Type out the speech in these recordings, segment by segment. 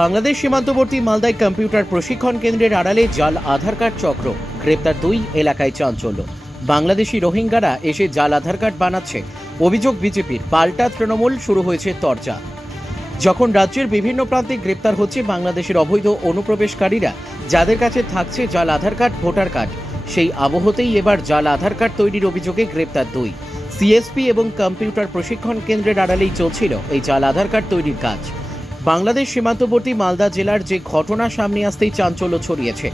বাংলাদেশ সীমান্তবর্তী মালদায় কম্পিউটার প্রশিক্ষণ কেন্দ্রের আড়ালে জাল আধার কার্ড চক্র, গ্রেপ্তার 2, এলাকায় চাঞ্চল্য। বাংলাদেশি রোহিঙ্গারা এসে জাল আধার কার্ড বানাচ্ছে, অভিযোগ বিজেপির। পাল্টা তৃণমূল, শুরু হয়েছে তরজা। যখন রাজ্যের বিভিন্ন প্রান্তে গ্রেপ্তার হচ্ছে বাংলাদেশের অবৈধ অনুপ্রবেশকারীরা, যাদের কাছে থাকছে জাল আধার কার্ড, ভোটার কার্ড, সেই আবহতেই এবার জাল আধার কার্ড তৈরির অভিযোগে গ্রেপ্তার 2। সিএসপি এবং কম্পিউটার প্রশিক্ষণ কেন্দ্রের আড়ালেই চলছিল এই জাল আধার কার্ড তৈরির কাজ। বাংলাদেশ সীমান্তবর্তী মালদা জেলার যে ঘটনা সামনে আসতেই চাঞ্চল্য ছড়িয়েছে।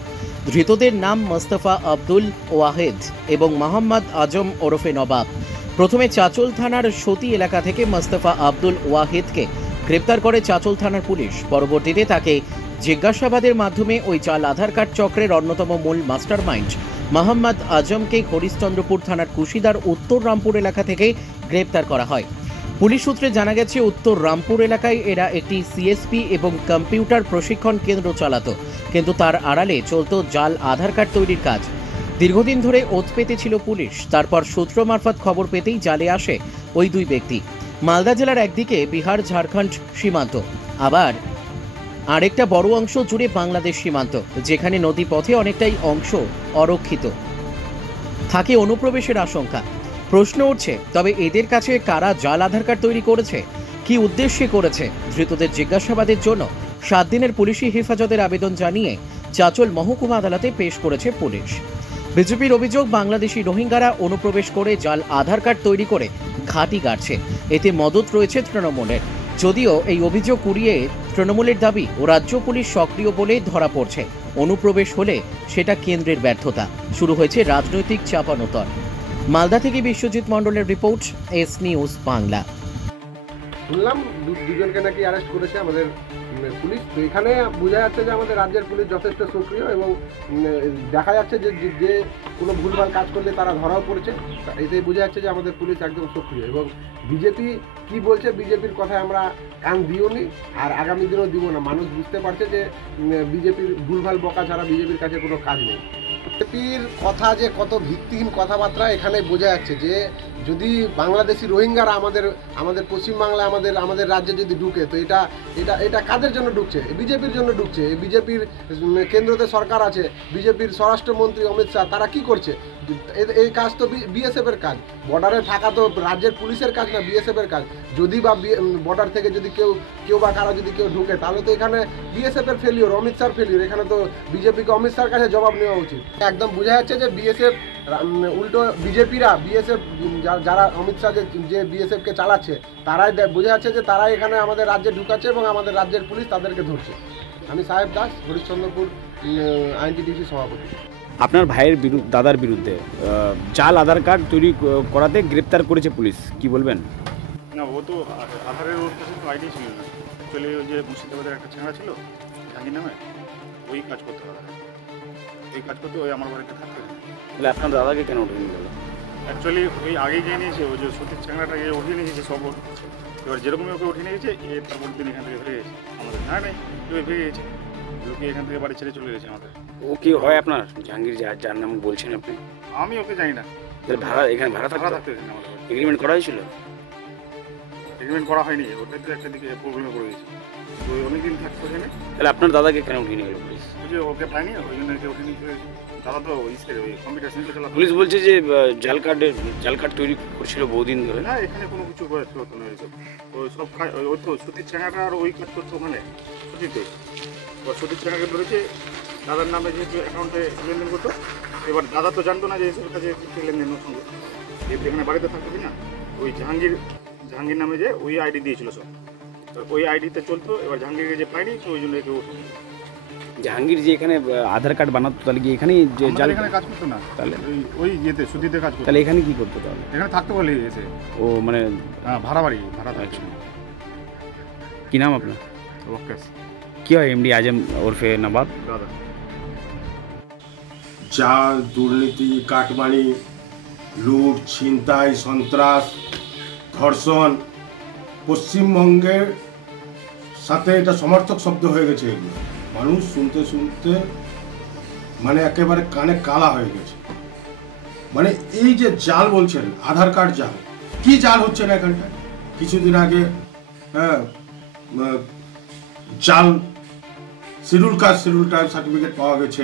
ধৃতদের নাম মোস্তফা আব্দুল ওয়াহেদ এবং মোহাম্মদ আজম ওরফে নবাব। প্রথমে চাচল থানার সতী এলাকা থেকে মোস্তফা আব্দুল ওয়াহেদকে গ্রেপ্তার করে চাচল থানার পুলিশ। পরবর্তীতে তাকে জিজ্ঞাসাবাদের মাধ্যমে ওই জাল আধার কার্ড চক্রের অন্যতম মূল মাস্টারমাইন্ড মোহাম্মদ আজমকে হরিশ্চন্দ্রপুর থানার কুশিদার উত্তর রামপুর এলাকা থেকে গ্রেপ্তার করা হয়। পুলিশ সূত্রে জানা গেছে, উত্তর রামপুর এলাকায় এরা একটি সিএসপি এবং কম্পিউটার প্রশিক্ষণ কেন্দ্র চালাতো, কিন্তু তার আড়ালে চলত জাল আধার কার্ড তৈরির কাজ। দীর্ঘদিন ধরে ওত পেতে ছিল পুলিশ। তারপর সূত্র মারফত খবর পেতেই জালে আসে ওই 2 ব্যক্তি। মালদা জেলার একদিকে বিহার ঝাড়খণ্ড সীমান্ত, আবার আরেকটা বড় অংশ জুড়ে বাংলাদেশ সীমান্ত, যেখানে নদীপথে অনেকটাই অংশ অরক্ষিত, থাকে অনুপ্রবেশের আশঙ্কা। প্রশ্ন উঠছে, তবে এদের কাছে কারা জাল আধার কার্ড তৈরি করেছে, কি উদ্দেশ্যে করেছে? ধৃতদের জিজ্ঞাসাবাদের জন্য 7 দিনের পুলিশি হেফাজতের আবেদন জানিয়ে চাচল মহকুমা আদালতে পেশ করেছে পুলিশ। বিজেপির অভিযোগ, বাংলাদেশি রোহিঙ্গারা অনুপ্রবেশ করে জাল আধার কার্ড তৈরি করে ঘাঁটি গাড়ছে। এতে মদত রয়েছে তৃণমূলের। যদিও এই অভিযোগ উড়িয়ে তৃণমূলের দাবি, ও রাজ্য পুলিশ সক্রিয় বলে ধরা পড়ছে। অনুপ্রবেশ হলে সেটা কেন্দ্রের ব্যর্থতা। শুরু হয়েছে রাজনৈতিক চাপানোতর। মালদা থেকে বিশ্বজিৎ মণ্ডলের রিপোর্ট, এস নিউজ বাংলা। শুনলাম দুজনকে নাকি অ্যারেস্ট করেছে আমাদের পুলিশ। তো এখানে বোঝা যাচ্ছে যে আমাদের রাজ্যের পুলিশ যথেষ্ট সক্রিয়, এবং দেখা যাচ্ছে যে যে কোনো ভুলভাল কাজ করলে তারা ধরাও পড়েছে। এতেই বোঝা যাচ্ছে যে আমাদের পুলিশ একদম সক্রিয়। এবং বিজেপি কি বলছে, বিজেপির কথায় আমরা কান দিওনি, আর আগামী দিনেও দিব না। মানুষ বুঝতে পারছে যে বিজেপির ভুলভাল বকা ছাড়া বিজেপির কাছে কোনো কাজ নেই। বিজেপির কথা যে কত ভিত্তিহীন কথাবার্তা এখানে বোঝা যাচ্ছে। যে যদি বাংলাদেশি রোহিঙ্গারা আমাদের পশ্চিমবাংলায় আমাদের রাজ্যে যদি ঢুকে, তো এটা এটা এটা কাদের জন্য ঢুকছে? বিজেপির জন্য ঢুকছে। বিজেপির কেন্দ্রতে সরকার আছে, বিজেপির স্বরাষ্ট্রমন্ত্রী অমিত শাহ, তারা কি করছে? এই কাজ তো বিএসএফের কাজ। বর্ডারে থাকা তো রাজ্যের পুলিশের কাজ না, বিএসএফের কাজ। যদি বা বর্ডার থেকে যদি কেউ বা কারা যদি কেউ ঢুকে, তাহলে তো এখানে বিএসএফের ফেলিওর, অমিত শাহর ফেলিওর। এখানে তো বিজেপিকে অমিত শাহর কাছে জবাব নেওয়া উচিত। একদম বোঝা যাচ্ছে যে বিএসএফ উল্টো বিজেপিরা, বিএসএফ যারা অমিত শাহ যে বিএসএফকে চালাচ্ছে, তারাই বোঝা যাচ্ছে যে তারাই এখানে আমাদের রাজ্যে ঢুকাচ্ছে, এবং আমাদের রাজ্যের পুলিশ তাদেরকে ধরছে। আমি সাহেব দাস, হরিশ্চন্দ্রপুর আইনটিডিসি সভাপতি। আপনার ভাইয়ের দাদার বিরুদ্ধে জাল আধার কার্ড তৈরি করাতে গ্রেপ্তার করেছে পুলিশ, কি বলবেন? না, ও তো আধারের ওর কাছে তো আইডি ছিল না। অ্যাকচুয়ালি ওই যে মুর্শিদাবাদের একটা ছেঁড়া ছিল জাহাঙ্গীর নামে, ওই কাজ করতে হবে। এই কাজ করতে ওই আমার বাড়িতে থাকতে। তাহলে আপনার দাদাকে কেন উঠে নিয়ে গেল? অ্যাকচুয়ালি ওই আগেই গিয়ে নিয়েছে, ওই যে সতীর চ্যাংড়াটাকে উঠিয়ে নিয়েছে সব। এবার যেরকমই ওকে উঠিয়ে নিয়েছে, তারপর দিন এখান থেকে ভেঙে গেছে আমাদের। হ্যাঁ, নেই ভেঙে গেছে, লুকিয়ে এখান থেকে বাড়ি ছেড়ে চলে গেছে আমাদের। ও কি হয় আপনার জাহাঙ্গীর, যার নাম বলছেন আপনি? আমি ওকে জানি না। এখানে ভাড়া থাকতে আমাদের এগ্রিমেন্ট করা হয়েছিল? এগ্রিমেন্ট করা হয়নি, ওটাই তো একটা দিকে প্রবলেমে পড়ে গেছে। তো অনেকদিন থাকতো এখানে। তাহলে আপনার দাদাকে কেন উঠিয়ে নিয়ে গেল পুলিশ? ওই যে ওকে পায়নি, ওই জন্য উঠে নিয়ে দাদা তো ওই কম্পিউটার সেন্টার চালাতো। পুলিশ বলছে যে জাল কার্ড তৈরি করছিল বহুদিন ধরে। না, এখানে কোনো কিছু হতো না এইসব। ওই সব ওই তো সতীর চ্যাংড়াটা আর ওই কাজ করতো ওখানে সতীতে। এবার সতীর চ্যাংড়াকে ধরেছে, দাদার নামে যেহেতু অ্যাকাউন্টে লেনদেন করতো। এবার দাদা তো জানতো না যে এসবের কাছে লেনদেন সঙ্গে, যেহেতু এখানে বাড়িতে থাকতো কি না, ওই জাহাঙ্গীর নামে যে ওই আইডি দিয়েছিল সব, ওই আইডিতে চলতো। এবার জাহাঙ্গীরকে যে পাইনি, তো ওই জন্য একে জাহাঙ্গীর যে এখানে আধার কার্ড বানাতো, তাহলে কি এখানে এখানে কাজ করতো না? তাহলে ওই ইয়েতে সুতিতে কাজ করতো। তাহলে এখানে কি করতো? তাহলে এখানে থাকতে বলে এসে ও মানে ভাড়া থাকছে। কি নাম আপনার? ওকেস। কি হয় এমডি আজম ওরফে নবাব? দাদা। জাল, দুর্নীতি, কাটমানি, লুট, ছিনতাই, সন্ত্রাস, ধর্ষণ, পশ্চিমবঙ্গের সাথে এটা সমর্থক শব্দ হয়ে গেছে। এগুলো মানুষ শুনতে শুনতে মানে একেবারে কানে কালা হয়ে গেছে। মানে এই যে জাল বলছেন, আধার কার্ড জাল, কি জাল হচ্ছে না এখানটায়? কিছুদিন আগে জাল schedule caste schedule tribe certificate পাওয়া গেছে,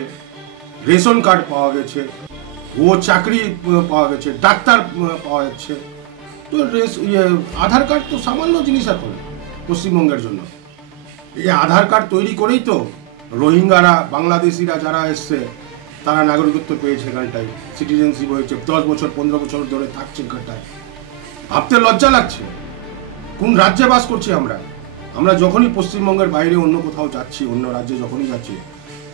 রেশন কার্ড পাওয়া গেছে, ও চাকরি পাওয়া গেছে, ডাক্তার পাওয়া যাচ্ছে। তো আধার কার্ড তো সামান্য জিনিস এখন পশ্চিমবঙ্গের জন্য। এই আধার কার্ড তৈরি করেই তো রোহিঙ্গারা, বাংলাদেশিরা যারা এসছে তারা নাগরিকত্ব পেয়েছে এখানটায়, সিটিজেনশিপ হয়েছে, 10 বছর 15 বছর ধরে থাকছে এখানটায়। ভাবতে লজ্জা লাগছে কোন রাজ্যে বাস করছি আমরা। আমরা যখনই পশ্চিমবঙ্গের বাইরে অন্য কোথাও যাচ্ছি, অন্য রাজ্যে যখনই যাচ্ছি,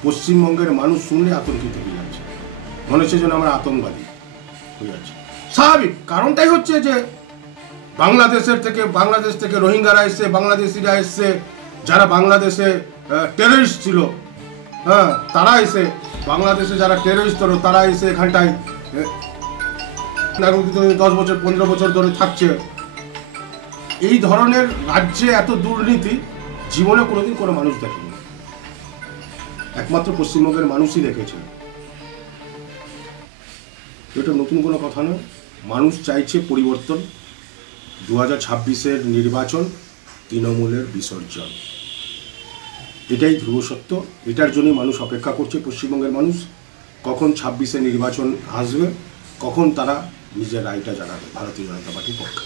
পশ্চিমবঙ্গের মানুষ শুনলে আতঙ্কিত হয়ে যাচ্ছে, মনে হচ্ছে যেন আমরা আতঙ্কবাদী হয়ে যাচ্ছি। স্বাভাবিক কারণটাই হচ্ছে যে বাংলাদেশ থেকে রোহিঙ্গারা এসছে, বাংলাদেশিরা এসছে, যারা বাংলাদেশে টেররিস্ট ছিল, হ্যাঁ, তারা এসে বাংলাদেশে যারা টেররিস্ট ছিল তারা এসে এখানটায় নাগরিকত্ব 10 বছর 15 বছর ধরে থাকছে। এই ধরনের রাজ্যে এত দুর্নীতি জীবনে কোনোদিন কোনো মানুষ দেখেনি, একমাত্র পশ্চিমবঙ্গের মানুষই দেখেছে। এটা নতুন কোনো কথা নয়, মানুষ চাইছে পরিবর্তন। 2026-এর নির্বাচন তৃণমূলের বিসর্জন, এটাই ধ্রুব সত্য। এটার জন্যই মানুষ অপেক্ষা করছে, পশ্চিমবঙ্গের মানুষ কখন 26-এ নির্বাচন আসবে, কখন তারা নিজের রায়টা জানাবে ভারতীয় জনতা পার্টির পক্ষে।